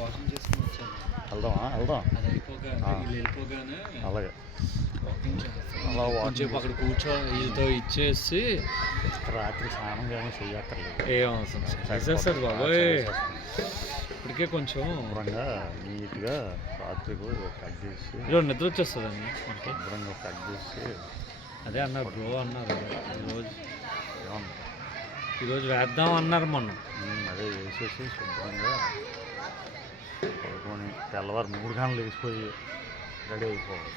Walking చేసుకుని వచ్చాను. వెళ్దామా? వెళ్దాం. అది అయిపోగానే వీళ్ళు వెళ్ళిపోగానే అలాగే వాకింగ్ చేస్తాను. అలా కొంచెంసేపు అక్కడ కూర్చో వీళ్ళతో ఇచ్చేసి రాత్రి స్నానం కానీ చెయ్యక్కర్లేదు. ఏ అవసరం చేసేస్తుంది బాబోయ్. ఇప్పటికే కొంచెం శుభ్రంగా నీట్గా రాత్రి కట్ చేసి ఈరోజు నిద్ర వచ్చేస్తుందండి మనకి. శుభ్రంగా కట్ చేసి అదే అన్నారు బ్రో అన్నారు ఈరోజు ఏమన్నా ఈరోజు వేద్దాం అన్నారు మొన్న. అదే వేసేసి శుభ్రంగా పడుకొని తెల్లవారు 3 గంటలు వేసిపోయి రెడీ అయిపోవాలి.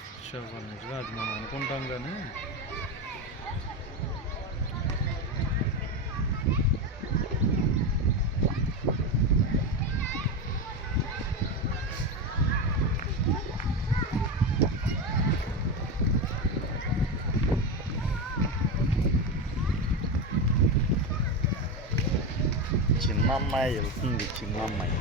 నిజంగా అది మనం అనుకుంటాం కానీ చిన్నమ్మాయి వెళ్తుంది. చిన్నమ్మాయి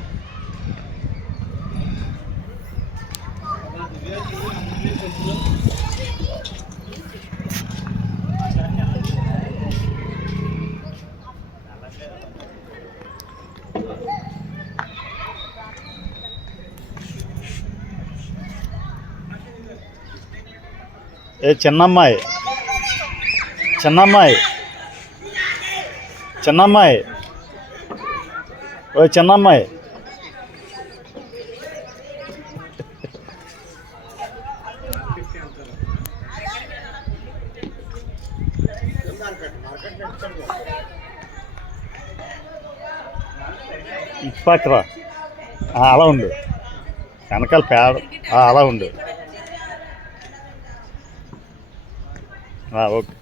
చిన్నమ్మాయి చిన్నమ్మాయి చిన్నమ్మాయి ఓ చిన్నమ్మాయి ఇప్పకరా అలా ఉండు వెనకాల పేడ అలా ఉండు ఓకే.